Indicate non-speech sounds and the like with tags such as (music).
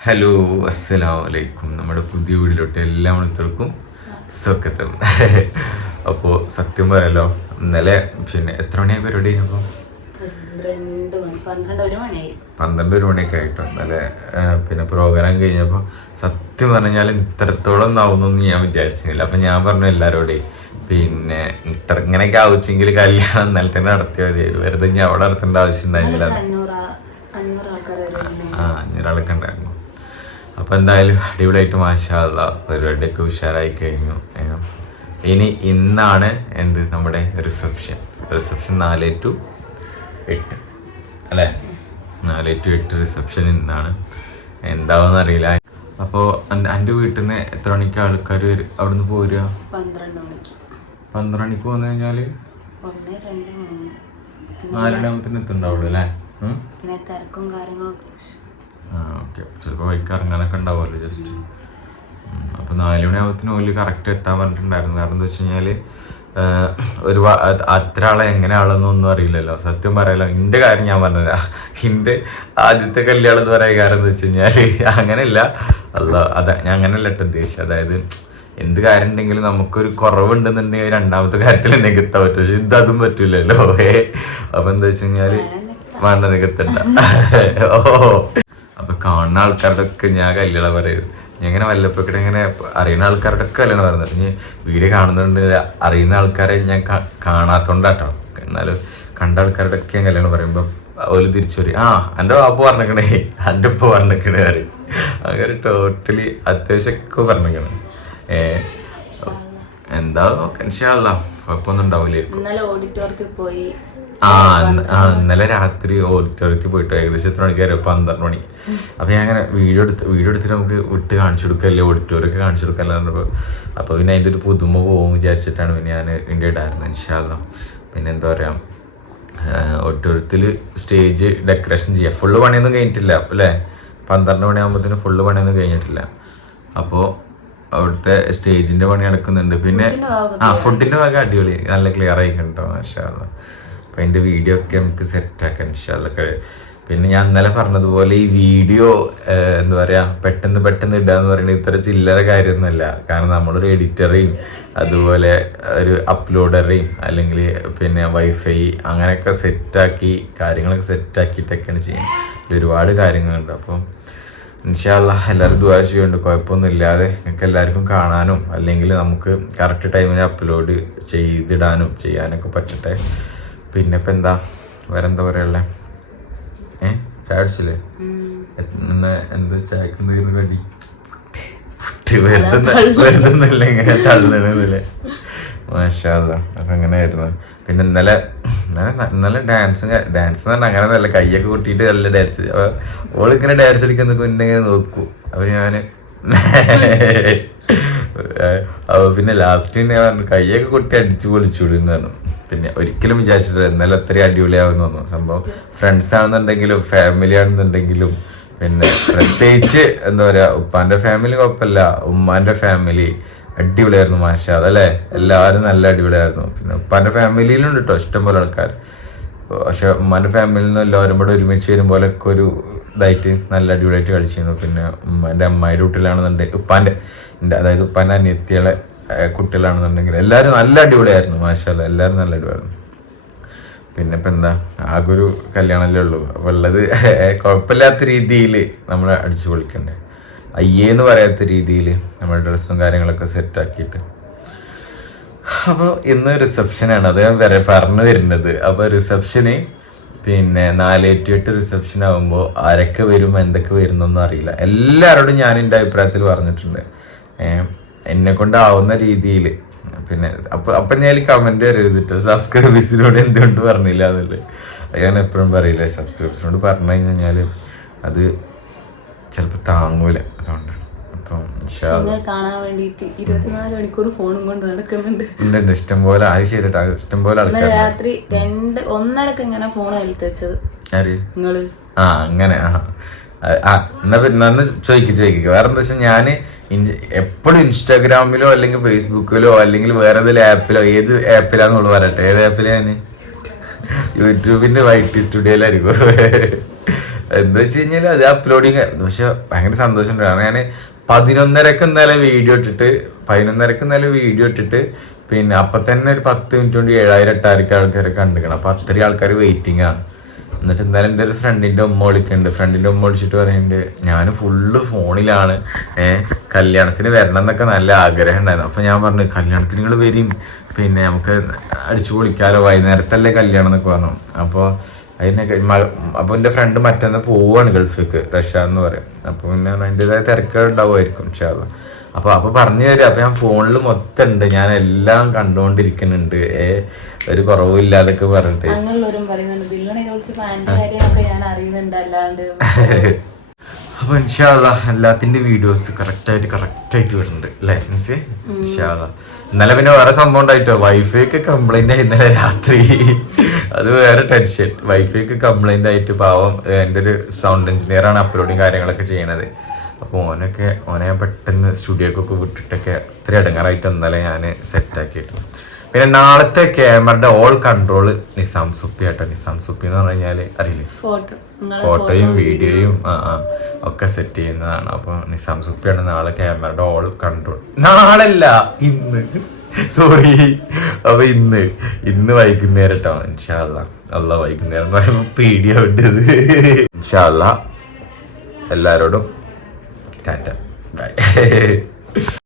Hello അസ്സലാമു അലൈക്കും നമ്മുടെ പുതിയ വീട്ടിലോട്ട് എല്ലാ മണിത്തർക്കും സ്വക്കത്തും (laughs) അപ്പോൾ സത്യം പറയാലോ ഇന്നലെ പിന്നെ എത്ര മണിയായി പരിപാടി അപ്പോൾ പന്ത്രണ്ട് ഒരു മണിയൊക്കെ ആയിട്ടുണ്ട് അല്ലേ പിന്നെ പ്രോഗ്രാം കഴിഞ്ഞപ്പോൾ സത്യം പറഞ്ഞാൽ ഇത്രത്തോളം ഒന്നാവുന്നൊന്നും ഞാൻ വിചാരിച്ചില്ല അപ്പം ഞാൻ പറഞ്ഞു എല്ലാവരോടേ പിന്നെ ഇത്ര ഇങ്ങനെയൊക്കെ ആവശ്യമെങ്കിൽ കല്യാണം ഇന്നലെ തന്നെ നടത്തിയാൽ മതി. വെറുതെ ഞാൻ അവിടെ നടത്തേണ്ട ആവശ്യം ഉണ്ടായിരുന്നില്ല. ആ- അഞ്ഞൂറ് ആൾക്കാർ വരുന്നുണ്ട് ആ അഞ്ഞൊരാളൊക്കെ ഉണ്ടായിരുന്നു. അപ്പോൾ എന്തായാലും അടിപൊളിയായിട്ട് മാഷാള്ള പരിപാടിയൊക്കെ ഉഷാറായി കഴിഞ്ഞു. ഇനി ഇന്നാണ് എന്ത് നമ്മുടെ റിസപ്ഷൻ റിസപ്ഷൻ നാല് ടു എട്ട്. അല്ലേ? നാല് ടു എട്ട് റിസപ്ഷൻ ഇന്നാണ്. എന്താവെന്ന് അറിയില്ല. അപ്പോൾ എന്റെ വീട്ടിൽ നിന്ന് എത്ര മണിക്ക് ആൾക്കാർ വരും അവിടെ നിന്ന് പോരുക പന്ത്രണ്ട് മണിക്ക്. പന്ത്രണ്ട് മണിക്ക് വന്നു കഴിഞ്ഞാൽ നാലരയാകുമ്പത്തിന് എത്തുണ്ടാവുള്ളൂ അല്ലേ? പിന്നെ തിരക്കും കാര്യങ്ങളൊക്കെ. ഓക്കെ. ചിലപ്പോൾ വൈക്ക് ഇറങ്ങാനൊക്കെ ഉണ്ടാവുമല്ലോ ജസ്റ്റ് അപ്പോൾ നാല് മണിയാകുമ്പത്തിന് ഓൽ കറക്റ്റ് എത്താൻ പറഞ്ഞിട്ടുണ്ടായിരുന്നു. കാരണം എന്താ വെച്ച് കഴിഞ്ഞാൽ ഒരു അത്ര ആളെ എങ്ങനെ ആളെന്നൊന്നും അറിയില്ലല്ലോ. സത്യം പറയാലോ എന്റെ കാര്യം ഞാൻ പറഞ്ഞില്ല എന്റെ ആദ്യത്തെ കല്യാണം എന്ന് പറയാൻ കാരണം എന്ന് വെച്ച് കഴിഞ്ഞാൽ അങ്ങനെയല്ല. അല്ല അതാ ഞാൻ അങ്ങനെയല്ല കേട്ടോ ഉദ്ദേശിച്ചത്. അതായത് എന്ത് കാര്യം ഉണ്ടെങ്കിലും നമുക്കൊരു കുറവുണ്ടെന്നുണ്ടെങ്കിൽ രണ്ടാമത്തെ കാര്യത്തിൽ നികത്താൻ പറ്റും. പക്ഷെ ഇതും പറ്റൂലല്ലോ. ഏ അപ്പൊ എന്താ വെച്ച് കഴിഞ്ഞാൽ വേണ്ട നികത്തണ്ട (laughs) ഓ. അപ്പൊ കാണുന്ന ആൾക്കാരുടെ ഒക്കെ ഞാൻ കല്യാണ പറയുന്നത് ഞാൻ ഇങ്ങനെ വല്ലപ്പോഴും ഇങ്ങനെ അറിയുന്ന ആൾക്കാരുടെ ഒക്കെ കല്യാണം പറയുന്നത്. ഇനി വീഡിയോ കാണുന്നുണ്ട് അറിയുന്ന ആൾക്കാരെ ഞാൻ കാണാത്തോണ്ടാട്ടോ. എന്നാലും കണ്ട ആൾക്കാരുടെ ഒക്കെ ഞാൻ കല്യാണം പറയുമ്പോ അവർ തിരിച്ചു വരും ആ എന്റെ വാപ്പ് പറഞ്ഞേക്കണേ എന്റെ ഉപ്പ പറഞ്ഞേക്കണേ പറയും. അങ്ങനെ ടോട്ടലി അത്യാവശ്യമൊക്കെ പറഞ്ഞേക്കണേ. ഏ എന്താ നോക്കാം ഇൻഷാല്ല കുഴപ്പമൊന്നും ഉണ്ടാവില്ലായിരിക്കും. ഇന്നലെ ഓഡിറ്റോറിയത്തിൽ പോയി ആ ഇന്ന- ആ ഇന്നലെ രാത്രി ഓഡിറ്റോറിയത്തിൽ പോയിട്ട് ഏകദേശം എത്ര മണിക്ക് വരും പന്ത്രണ്ട് മണിക്ക് അപ്പൊ ഞാൻ അങ്ങനെ വീഡിയോ എടുത്ത് വീഡിയോ എടുത്തിട്ട് നമുക്ക് വിട്ട് കാണിച്ചു കൊടുക്കല്ലേ? ഓഡിറ്റോറിയം ഒക്കെ കാണിച്ചു കൊടുക്കല്ലേ പറഞ്ഞപ്പോൾ അപ്പോൾ പിന്നെ അതിന്റെ ഒരു പുതുമ പോകും വിചാരിച്ചിട്ടാണ് പിന്നെ ഞാൻ ഇന്ത്യ ഇടായിരുന്നു ഇൻഷാല്ല പിന്നെ എന്താ പറയാ ഓഡിറ്റോറിയത്തിൽ സ്റ്റേജ് ഡെക്കറേഷൻ ചെയ്യാം. ഫുള്ള് പണിയൊന്നും കഴിഞ്ഞിട്ടില്ല അല്ലേ? പന്ത്രണ്ട് മണിയാകുമ്പോഴത്തേനും ഫുള്ള് പണിയൊന്നും കഴിഞ്ഞിട്ടില്ല. അപ്പോൾ അവിടുത്തെ സ്റ്റേജിന്റെ പണി നടക്കുന്നുണ്ട്. പിന്നെ ആ ഫുഡിന്റെ ഭാഗം അടിപൊളി. നല്ല ക്ലിയർ ആയിക്കണ്ടോ മാഷാല്ല അപ്പൊ അതിന്റെ വീഡിയോ ഒക്കെ നമുക്ക് സെറ്റാക്കാൻ ഇഷ്ടമല്ല പിന്നെ ഞാൻ ഇന്നലെ പറഞ്ഞതുപോലെ ഈ വീഡിയോ എന്താ പറയുക പെട്ടെന്ന് പെട്ടെന്ന് ഇടുക എന്ന് പറയുന്നത് ഇത്ര ചില്ലറ കാര്യമൊന്നുമല്ല. കാരണം നമ്മളൊരു എഡിറ്ററെയും അതുപോലെ ഒരു അപ്ലോഡറേയും അല്ലെങ്കിൽ പിന്നെ വൈഫൈ അങ്ങനെയൊക്കെ സെറ്റാക്കി കാര്യങ്ങളൊക്കെ സെറ്റാക്കിയിട്ടൊക്കെയാണ് ചെയ്യുന്നത്. ഒരുപാട് കാര്യങ്ങളുണ്ട്. അപ്പം ഇൻഷാല്ല എല്ലാവരും ദുവാ ചെയ്യുന്നുണ്ട് കുഴപ്പമൊന്നുമില്ലാതെ നിങ്ങൾക്ക് എല്ലാവർക്കും കാണാനും അല്ലെങ്കിൽ നമുക്ക് കറക്റ്റ് ടൈമിന് അപ്ലോഡ് ചെയ്തിടാനും ചെയ്യാനൊക്കെ പറ്റട്ടെ. പിന്നെ ഇപ്പം എന്താ? വേറെ എന്താ പറയുള്ളേ ഏ? ചായ അടിച്ചില്ലേ ഇന്ന് എന്ത് ചായക്ക് കടി? പുട്ട് വെറുതെ വെറുതെ ഇങ്ങനെ തള്ളണല്ലേ മാഷാല്ല അപ്പൊ അങ്ങനെയായിരുന്നു. പിന്നെ ഇന്നലെ ഇന്നലെ ഇന്നലെ ഡാൻസ് ഡാൻസ് തന്നെ അങ്ങനെ നല്ല കൈയൊക്കെ കൂട്ടിയിട്ട് നല്ല ഡാൻസ് അപ്പൊ ഓളിങ്ങനെ ഡാൻസ് കളിക്കുന്നൊക്കെ ഉണ്ടെങ്കിൽ നോക്കൂ. അപ്പൊ ഞാൻ അപ്പൊ പിന്നെ ലാസ്റ്റ് ഞാൻ പറഞ്ഞു കയ്യൊക്കെ കൊട്ടി അടിച്ചു പൊളിച്ചുവിടുന്നു പറഞ്ഞു. പിന്നെ ഒരിക്കലും വിചാരിച്ചിട്ടില്ല എന്നാലും അത്രയും അടിപൊളിയാവുന്നു തോന്നുന്നു. സംഭവം ഫ്രണ്ട്സ് ആണെന്നുണ്ടെങ്കിലും ഫാമിലി ആണെന്നുണ്ടെങ്കിലും പിന്നെ പ്രത്യേകിച്ച് എന്താ പറയാ ഉപ്പാന്റെ ഫാമിലി കുഴപ്പമില്ല. ഉമ്മാന്റെ ഫാമിലി അടിപൊളിയായിരുന്നു മാഷാ അതല്ലേ എല്ലാവരും നല്ല അടിപൊളിയായിരുന്നു. പിന്നെ ഉപ്പാന്റെ ഫാമിലിയിലുണ്ട് കേട്ടോ ഇഷ്ടംപോലെ ആൾക്കാർ പക്ഷെ ഉമ്മാന്റെ ഫാമിലിയിൽ നിന്ന് എല്ലാവരും കൂടെ ഒരുമിച്ച് വരുമ്പോലൊക്കെ ഒരു ഇതായിട്ട് നല്ല അടിപൊളിയായിട്ട് കളിച്ചിരുന്നു. പിന്നെ എന്റെ അമ്മായിയുടെ കുട്ടികളാണെന്നുണ്ടെങ്കിൽ ഉപ്പാന്റെ എന്റെ അതായത് ഉപ്പാന്റെ അനിയത്തികളെ കുട്ടികളാണെന്നുണ്ടെങ്കിൽ എല്ലാവരും നല്ല അടിപൊളിയായിരുന്നു മാഷാല്ല എല്ലാവരും നല്ല അടിപൊളിയായിരുന്നു. പിന്നെ ഇപ്പം എന്താ ആകെ ഒരു കല്യാണമല്ലേ ഉള്ളൂ. അപ്പോൾ ഉള്ളത് കുഴപ്പമില്ലാത്ത രീതിയിൽ നമ്മൾ അടിച്ചു പൊളിക്കണ്ടേ. അയ്യേന്ന് പറയാത്ത രീതിയിൽ നമ്മൾ ഡ്രസ്സും കാര്യങ്ങളൊക്കെ സെറ്റാക്കിയിട്ട്. അപ്പോൾ ഇന്ന് റിസപ്ഷനാണ് അത് ഞാൻ വരെ പറഞ്ഞു വരുന്നത്. അപ്പോൾ റിസപ്ഷന് പിന്നെ നാല് ടു എട്ട് റിസപ്ഷൻ ആകുമ്പോൾ ആരൊക്കെ വരും എന്തൊക്കെ വരുന്നൊന്നും അറിയില്ല. എല്ലാവരോടും ഞാൻ എന്റെ അഭിപ്രായത്തിൽ പറഞ്ഞിട്ടുണ്ട്. എന്നെ കൊണ്ടാവുന്ന രീതിയിൽ. പിന്നെ അപ്പം അപ്പം ഞാൻ കമന്റ് എഴുതിട്ട്? സബ്സ്ക്രൈബേഴ്സിനോട് എന്തുകൊണ്ട് പറഞ്ഞില്ല എന്നുള്ളത്. ഞാൻ എപ്പോഴും പറയില്ല. സബ്സ്ക്രൈബേഴ്സിനോട് പറഞ്ഞു കഴിഞ്ഞാൽ അത് ചിലപ്പോൾ താങ്ങൂല. അതുകൊണ്ടാണ്. അപ്പം കാണാൻ വേണ്ടിയിട്ട് ഇരുപത്തിനാല് മണിക്കൂർ ഫോണും കൊണ്ട് നടക്കുന്നുണ്ട്. ഉണ്ട് ഇഷ്ടം പോലെ അത് ശരിട്ടാ ഇഷ്ടം പോലെ രാത്രി രണ്ട് ഒന്നരക്ക് ഇങ്ങനെ ഫോൺ എടുത്ത് വെച്ചത് നിങ്ങൾ? ആ അങ്ങനെ ആ. എന്നാ പിന്നെ അന്ന് ചോദിക്കുക ചോദിക്കുക വേറെ എന്താ വെച്ചാൽ ഞാൻ എപ്പോഴും ഇൻസ്റ്റാഗ്രാമിലോ അല്ലെങ്കിൽ ഫേസ്ബുക്കിലോ അല്ലെങ്കിൽ വേറെ ഏതെങ്കിലും ആപ്പിലോ ഏത് ആപ്പിലാന്നുള്ളു പറയട്ടെ. ഏത് ആപ്പിലാ ഞാൻ യൂട്യൂബിന്റെ വൈറ്റ് സ്റ്റുഡിയോയിലായിരിക്കും. എന്താ വെച്ച് കഴിഞ്ഞാൽ അത് അപ്ലോഡിങ് പക്ഷെ ഭയങ്കര സന്തോഷം കാരണം ഞാൻ പതിനൊന്നരക്ക് ഇന്നലെ വീഡിയോ ഇട്ടിട്ട് പതിനൊന്നരക്ക് ഇന്നലെ വീഡിയോ ഇട്ടിട്ട് പിന്നെ അപ്പൊ തന്നെ ഒരു പത്ത് മിനിറ്റ് കൊണ്ട് ഏഴായിരം എട്ടായിരം ആൾക്കാരെ കണ്ടുക്കണം. അപ്പൊ അത്രയും ആൾക്കാർ വെയിറ്റിംഗ് ആണ്. എന്നിട്ട് ഇന്നലെ എന്റെ ഒരു ഫ്രണ്ടിന്റെ ഉമ്മ വിളിക്കുന്നുണ്ട് ഫ്രണ്ടിന്റെ ഉമ്മ വിളിച്ചിട്ട് പറയുന്നുണ്ട് ഞാൻ ഫുള്ള് ഫോണിലാണ് ഏഹ് കല്യാണത്തിന് വരണം എന്നൊക്കെ നല്ല ആഗ്രഹം ഉണ്ടായിരുന്നു. അപ്പൊ ഞാൻ പറഞ്ഞു കല്യാണത്തിന് നിങ്ങൾ വരും. പിന്നെ നമുക്ക് അടിച്ചു പൊളിക്കാലോ. വൈകുന്നേരത്തല്ലേ കല്യാണം എന്നൊക്കെ പറഞ്ഞു. അപ്പോൾ അതിനൊക്കെ അപ്പോൾ എന്റെ ഫ്രണ്ട് മറ്റന്ന് പോവാണ് ഗൾഫിലേക്ക് റഷ്യ എന്ന് പറയും. അപ്പോൾ പിന്നെ അതിന്റെതായ തിരക്കുകൾ ഉണ്ടാവുമായിരിക്കും അത് അപ്പോൾ അപ്പോൾ പറഞ്ഞു തരും. അപ്പോൾ ഞാൻ ഫോണിൽ മൊത്തം ഉണ്ട് ഞാൻ എല്ലാം കണ്ടുകൊണ്ടിരിക്കുന്നുണ്ട് ഏ ഒരു കുറവില്ലാതൊക്കെ പറഞ്ഞിട്ട്. (laughs) അപ്പൊ ഇൻഷാല്ല എല്ലാത്തിന്റെ വീഡിയോസ് കറക്റ്റ് ആയിട്ട് കറക്റ്റ് ആയിട്ട് വരുന്നുണ്ട് അല്ലേ മീൻസ് ഇൻഷാല്ല ഇന്നലെ പിന്നെ വേറെ സംഭവം ഉണ്ടായിട്ടോ വൈഫൈക്ക് കംപ്ലൈന്റ് ആയി ഇന്നലെ രാത്രി. അത് വേറെ ടെൻഷൻ വൈഫൈക്ക് കംപ്ലൈന്റ് ആയിട്ട് പാവം എന്റെ ഒരു സൗണ്ട് എഞ്ചിനീയർ ആണ് അപ്ലോഡിങ് കാര്യങ്ങളൊക്കെ ചെയ്യണത്. അപ്പോൾ ഓനൊക്കെ ഓനെ പെട്ടെന്ന് സ്റ്റുഡിയോക്കൊക്കെ വിട്ടിട്ടൊക്കെ ഇത്ര ഇടങ്ങാറായിട്ട് ഇന്നലെ ഞാൻ സെറ്റാക്കിയിട്ട് പിന്നെ നാളത്തെ ക്യാമറയുടെ ഓൾ കൺട്രോൾ നിസാം സുപ്പി ആട്ടോ. നിസാം സുപ്പി എന്ന് പറഞ്ഞു കഴിഞ്ഞാൽ അറിയില്ലേ? ഫോട്ടോയും വീഡിയോയും ആ ആ ഒക്കെ സെറ്റ് ചെയ്യുന്നതാണ്. അപ്പോൾ നിസാം സുപ്പിയാണ് നാളെ ക്യാമറയുടെ ഓൾ കൺട്രോൾ നാളല്ല ഇന്ന്. സോറി അപ്പൊ ഇന്ന്. ഇന്ന് വൈകുന്നേരം കേട്ടോ ഇൻഷാല്ല അല്ല വൈകുന്നേരം എന്ന് പറയുമ്പോൾ പേടിയാവേണ്ടത് ഇൻഷാല്ല എല്ലാരോടും ടാറ്റ. ബൈ (laughs)